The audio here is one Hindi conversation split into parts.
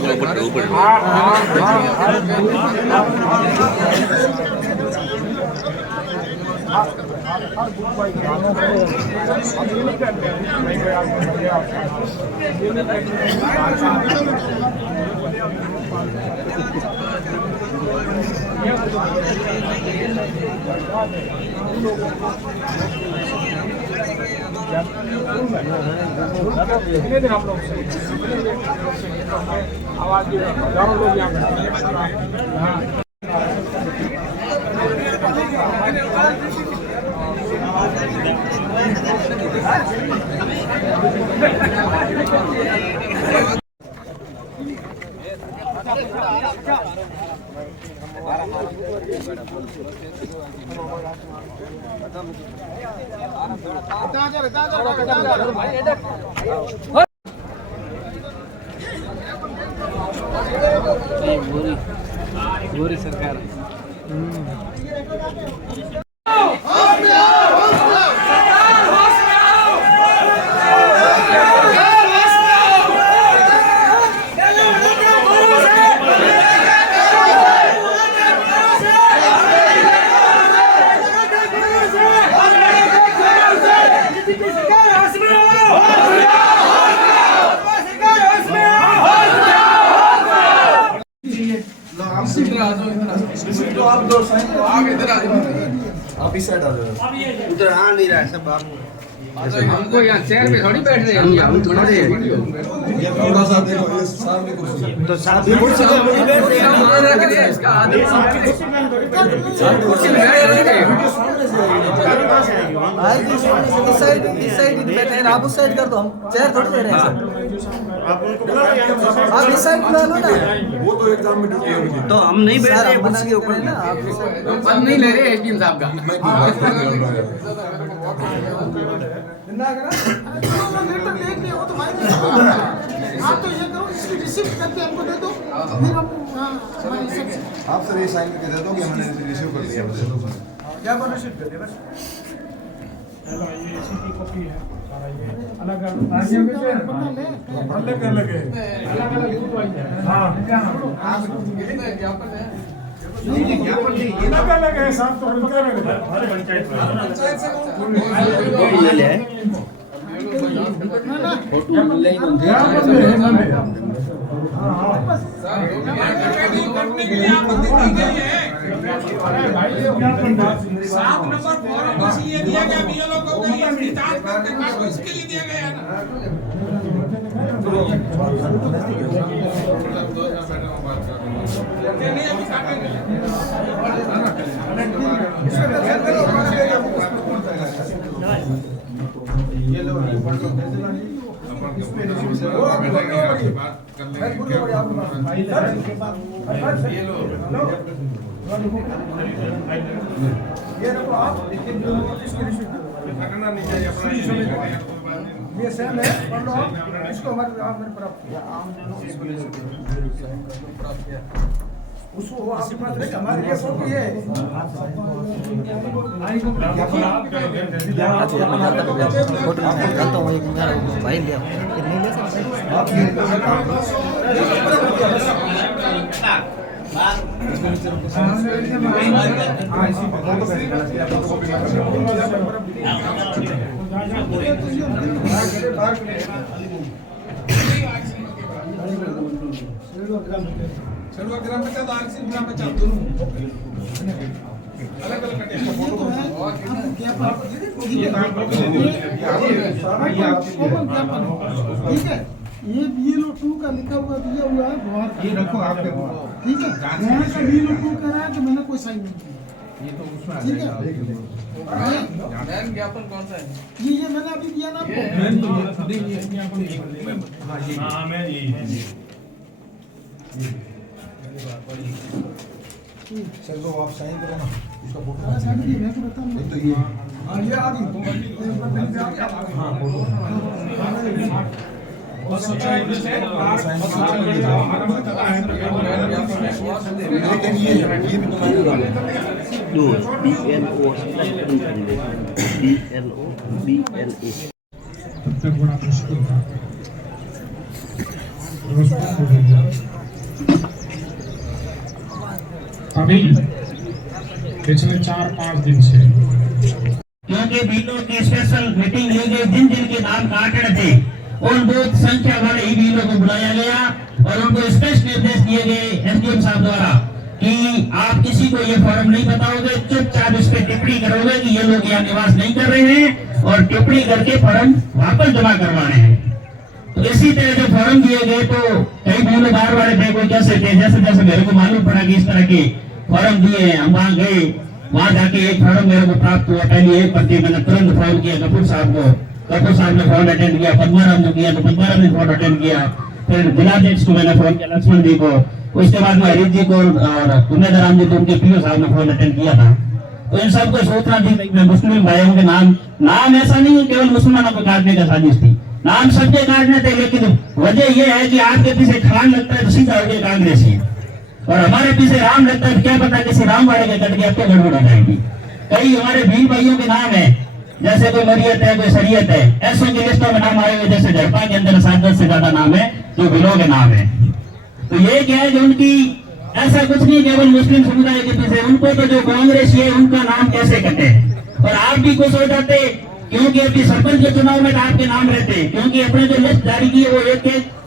ऊपर कितने दिन आप लोग से आवाज हजारों लोग यहाँ गोरी सरकार आप इस साइड आ जाओ। उधर आ नहीं रहा है सब आप हमको यहाँ चेयर पे थोड़ी बैठ रहे हैं हम थोड़ा ये थोड़ा सा देखो ये सामने कुर्सी तो साथ में कुर्सी पे नहीं बैठ रहे हैं। मान रख रहे हैं इसका आदमी कुर्सी में बैठ रहे हैं इस साइड ही बैठे हैं आप उस साइड कर दो हम चेयर थोड़ी ले रहे हैं सर आप इस साइड बुला लो ना वो तो एग्जाम में ड्यूटी है उनकी। तो हम नहीं बैठ रहे हैं कुर्सी के ऊपर ना आप इस साइड हम नहीं ले रहे एसडीएम साहब का मैं क्यों बात कर रहा हूँ आप तो ये करो इसकी रिसीप्ट करके हमको दे दो फिर हम आप सर ये साइन करके दे दो कि हमने रिसीव कर लिया। क्या बोल रिसीप्ट कर दिया बस ये इसी की कॉपी है सारा ये अलग अलग है अलग अलग फोटो आई है हां आप ज्ञापन है अलग अलग है साहब तो उनका हमारे पंचायत से ये ले फोटो ले करने के लिए आपत्ति दी गई है। अरे भाई 7 नंबर फॉर्म इसलिए दिया गया बीएलओ को इसकी जांच करके कागज इसके लिए दिया गया है ना। नहीं अभी काटेंगे ये लो पढ़ लो ये रखो आप ये सेम है पढ़ लो आप इसको हमारे प्राप्त किया उसको आपके पास नहीं हमारे ये सब ये फोटो करता हूँ एक मेरा भाई ले आओ नहीं ले सर्व ग्राम पंचायत आरसी ग्राम पंचायत दोनों अलग अलग कटे ठीक है ये बीएलओ 2 का लिखा हुआ दिया हुआ है ये रखो आपके ठीक है यहाँ का बीएलओ 2 कह रहा है कि मैंने कोई साइन नहीं किया ये तो उसमें ठीक है मैन ज्ञापन कौन सा है ये मैंने अभी दिया ना आपको मैन तो ये ज्ञापन हां मैं यही है सर तो आप साइन करो ना इसका फोटो साइन किया मैं तो बताऊं तो ये हां ये आ गई हां फोटो और सोचा इससे लेकिन ये भी तुम्हारे डाले दो BLO BLA तब तक बड़ा मुश्किल था अभी पिछले 4-5 दिन से क्योंकि बीलो की स्पेशल मीटिंग ली गई, जिन जिन के नाम काट रहे थे उन बहुत संख्या वाले ही बीलो को बुलाया गया और उनको स्पष्ट निर्देश दिए गए एसडीएम साहब द्वारा कि आप किसी को ये फॉर्म नहीं बताओगे, चुपचाप इस पे टिप्पणी करोगे कि ये लोग यहाँ निवास नहीं कर रहे हैं और टिप्पणी करके फॉर्म वापस जमा करवाने हैं। तो इसी तरह जो फॉर्म दिए गए तो कई बीलो बार बार थे, कोई कैसे थे, जैसे जैसे मेरे को मालूम पड़ा कि इस तरह के फॉर्म दिए हैं, हम वहाँ गए, वहां जाके एक फॉर्म मेरे को प्राप्त हुआ, पहले एक पत्ती मैंने तुरंत फोन किया कपूर साहब को, कपूर साहब ने फोन अटेंड किया, पद्माराम ने किया तो पद्माराम ने फोन अटेंड किया, फिर जिलाध्यक्ष को मैंने फोन किया लक्ष्मण जी को, उसके बाद में हरीश जी को और उन्नतराम जी को उनके पीओ साहब ने फोन अटेंड किया था। तो इन सबको सूचना दी मैं मुस्लिम भाइयों के नाम ऐसा नहीं है केवल मुसलमानों को काटने का साजिश थी, नाम सबके काटने थे, लेकिन वजह यह है कि आपके पीछे खान लगता है तो सीधा हो गया कांग्रेसी और हमारे पीछे राम लगता है, क्या पता किसी राम वाले के कट के आपको गड़बड़ हो जाएगी। कई हमारे भील भाइयों के नाम है, जैसे कोई मरियत है, कोई शरीयत है, ऐसों की लिस्टों में नाम आए हुए, जैसे झड़पा के अंदर 7-10 से ज्यादा नाम है जो भीलों के नाम है। तो ये क्या है कि उनकी ऐसा कुछ नहीं केवल मुस्लिम समुदाय के पीछे, उनको तो जो कांग्रेस है उनका नाम कैसे कटे और आप भी खुश हो जाते क्योंकि अभी सरपंच के चुनाव में आपके नाम रहते, क्योंकि अपने जो लिस्ट जारी की है वो एक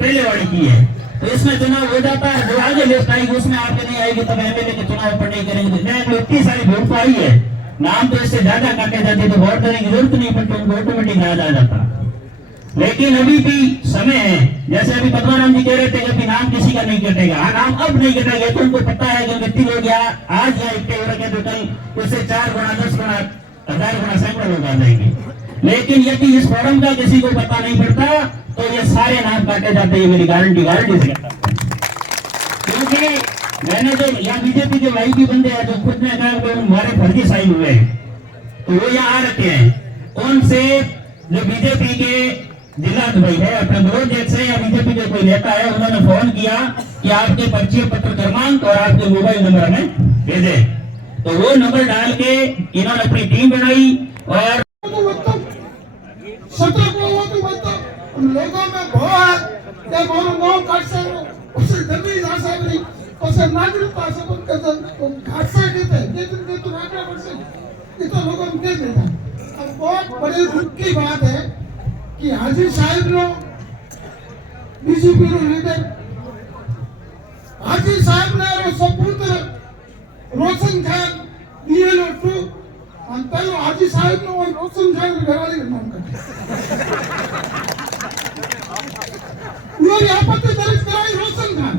पहले वाली की है, तो इसमें चुनाव हो जाता है, जो आगे लिस्ट आएगी उसमें आपके नहीं आएगी, तब एमएलए के चुनाव पर नहीं करेंगे। इतनी सारी वोट आई है, नाम तो इससे ज्यादा काटे जाते तो वोट देने की जरूरत नहीं पड़ती, उनको ऑटोमेटिक आ जाता। लेकिन अभी भी समय है, जैसे अभी पद्माराम जी कह रहे थे कि नाम किसी का नहीं कटेगा, हाँ नाम अब नहीं कटेगा, तो उनको पता है कि कितने लोग आज या इतने हो रखे तो कल उससे 4 गुना 10 गुना 1000 गुना सैकड़ों लोग आ जाएंगे। लेकिन यदि इस फॉर्म का किसी को पता नहीं पड़ता तो ये सारे नाम काटे जाते हैं, मेरी गारंटी से कहता हूं। क्योंकि मैंने जो यहाँ बीजेपी के भाई भी बंदे हैं जो खुद ने कहा कि हमारे फर्जी साइन हुए तो वो यहाँ आ रखे हैं, उनसे जो बीजेपी के जिला भाई है अपने ब्लॉक से या बीजेपी के कोई नेता है, उन्होंने फोन किया कि आपके परिचय पत्र क्रमांक और आपके मोबाइल नंबर हमें भेजे, तो वो नंबर डाल के इन्होंने अपनी टीम बनाई और लोगों में बहुत क्या बोलो नो काट से उसे जल्दी जा सकती उसे नागरिकता से कुछ घाट से कहते तो नागरिकता से ये तो लोगों ने कह देता। अब बहुत बड़े दुख की बात है कि हाजी साहब नो बीजेपी नो लीडर हाजी साहब ने वो सपूत रोशन खान बीएलओ 2 अंतर हाजी साहब नो रोशन खान घरवाली का नाम करते उन्होंने आपत्ति दर्ज कराई रोशन खान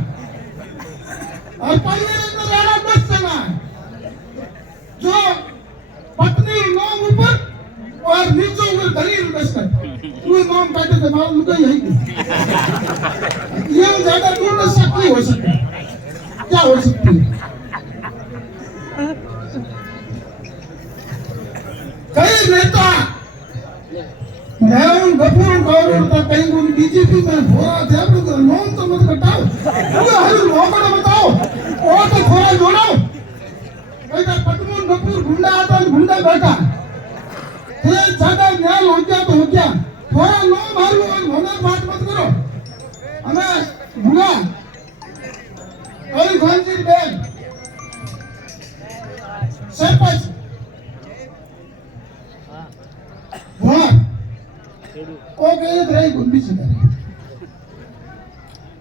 और पहले अंदर राणा 10 जना जो पत्नी नाम ऊपर और नीचे ऊपर दलील दस्तक वो नाम काटे तो नाम उनका यही ये ज्यादा दूर शक्ति हो सकती क्या हो सकती है। कई नेता मैं उन गफूर गौरव का कहीं उन बीजेपी में हो रहा था तो लोन तो मत बताओ वो हर लोगों को बताओ और तो थोड़ा जोड़ो बेटा पटमून गफूर गुंडा आता गुंडा बैठा फिर ज्यादा न्याय हो गया तो हो गया, थोड़ा लो मारो हमें बात मत करो, हमें भूला कोई खान जी बेन सरपंच वहाँ ओ गए थे गुंडी से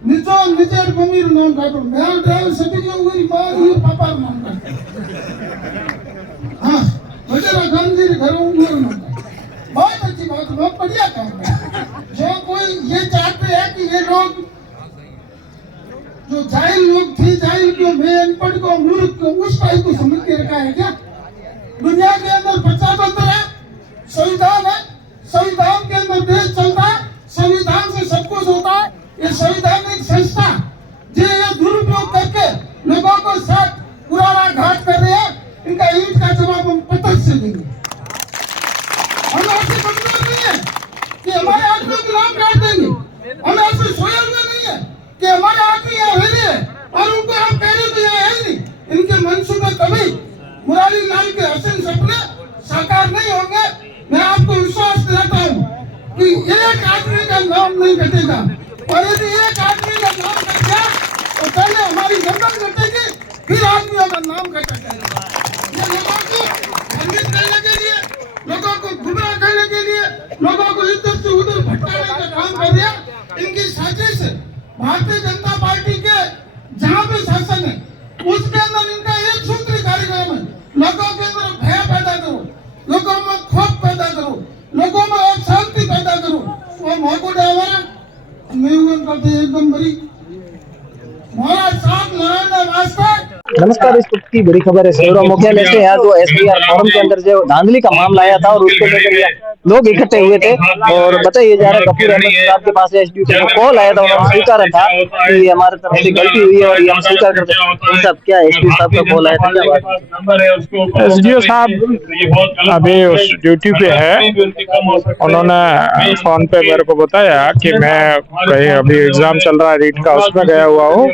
नीचे भूमि नाम काटो मैं ड्राइवर सभी जो हुई मां ये पापा नाम काटो हाँ वजरा गांधी घर नाम बहुत अच्छी बात, बहुत बढ़िया काम है। जो कोई ये चाहते हैं कि ये लोग जो जाहिल लोग थे, जाहिल को मैं अनपढ़ को मूर्ख को उस टाइप को समझ के रखा है क्या? दुनिया के अंदर प्रजातंत्र है, संविधान है, संविधान के अंदर देश चलता है, संविधान से सब कुछ होता है। ये संवैधानिक संस्था जो ये दुरुपयोग करके लोगों को साथ पुराना घाट कर रहे हैं, इनका ईंट का जवाब हम पत्थर से देंगे। हम ऐसे कमजोर नहीं है कि हमारे आदमी के नाम काट देंगे, हम ऐसे सोए हुए नहीं है कि हमारे आदमी यहाँ रह रहे हैं और उनको हम कह रहे तो यहाँ है नहीं। इनके मंसूबे कभी मुरारी लाल के हसन सपने साकार नहीं होंगे। मैं आपको विश्वास दिलाता हूँ कि एक आदमी का नाम नहीं घटेगा, और यदि एक आदमी का नाम कट गया तो पहले हमारी गर्दन कटेगी, फिर आदमियों का नाम भारतीय जनता पार्टी के जहाँ भी शासन है उसके अंदर इनका एक सूत्री कार्यक्रम है, लोगों के अंदर भय पैदा करो, लोगों में खौफ पैदा करो, लोगों में अशांति पैदा करो। वो मौको हमारा मैं करते एकदम बड़ी हमारा साथ लड़ने वास्ते। नमस्कार, इस वक्त की बड़ी खबर है सेवरा मुख्यालय से। यहाँ जो SDR फोरम के अंदर जो धांधली का मामला आया था और उसको लेकर लोग इकट्ठे हुए थे और बताइए जा रहा गफूर अहमद साहब के पास SDU को कॉल आया था और उन्होंने स्वीकार था कि हमारे तरफ से गलती हुई है और ये हम स्वीकार करते हैं। सब क्या SDU साहब का कॉल आया था, क्या बात? SDO साहब अभी उस ड्यूटी पे है। उन्होंने फोन पे मेरे को बताया कि मैं कहीं अभी एग्जाम चल रहा है रीट का, उसमें गया हुआ हूँ।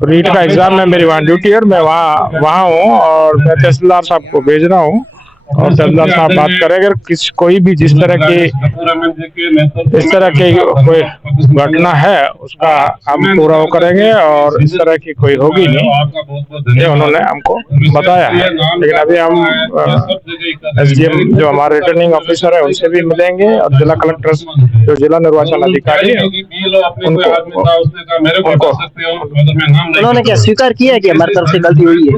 रीट का एग्जाम में मेरी वहाँ ड्यूटी है और मैं वहाँ हूँ और मैं तहसीलदार साहब को भेज रहा हूँ और तहसीलदार साहब बात करेंगे। कोई भी जिस तरह की कोई घटना है उसका हम पूरा वो करेंगे और इस तरह की कोई होगी नहीं, ये उन्होंने हमको बताया है। लेकिन अभी हम SDM जो हमारे रिटर्निंग ऑफिसर है उनसे भी मिलेंगे और जिला कलेक्टर जो जिला निर्वाचन अधिकारी है उनको उन्होंने क्या स्वीकार किया कि हमारी तरफ से गलती हुई है?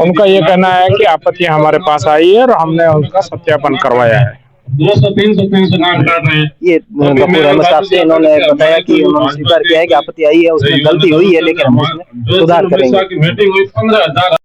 उनका ये कहना है कि आपत्ति हमारे पास आई है और हमने उनका सत्यापन करवाया है। 200-300 नाम काट रहे हैं। ये गफूर अहमद साहब से इन्होंने बताया कि उन्होंने स्वीकार किया है कि आपत्ति आई है, उसमें गलती हुई है लेकिन हम उसमें सुधार करेंगे। मीटिंग हुई 15,000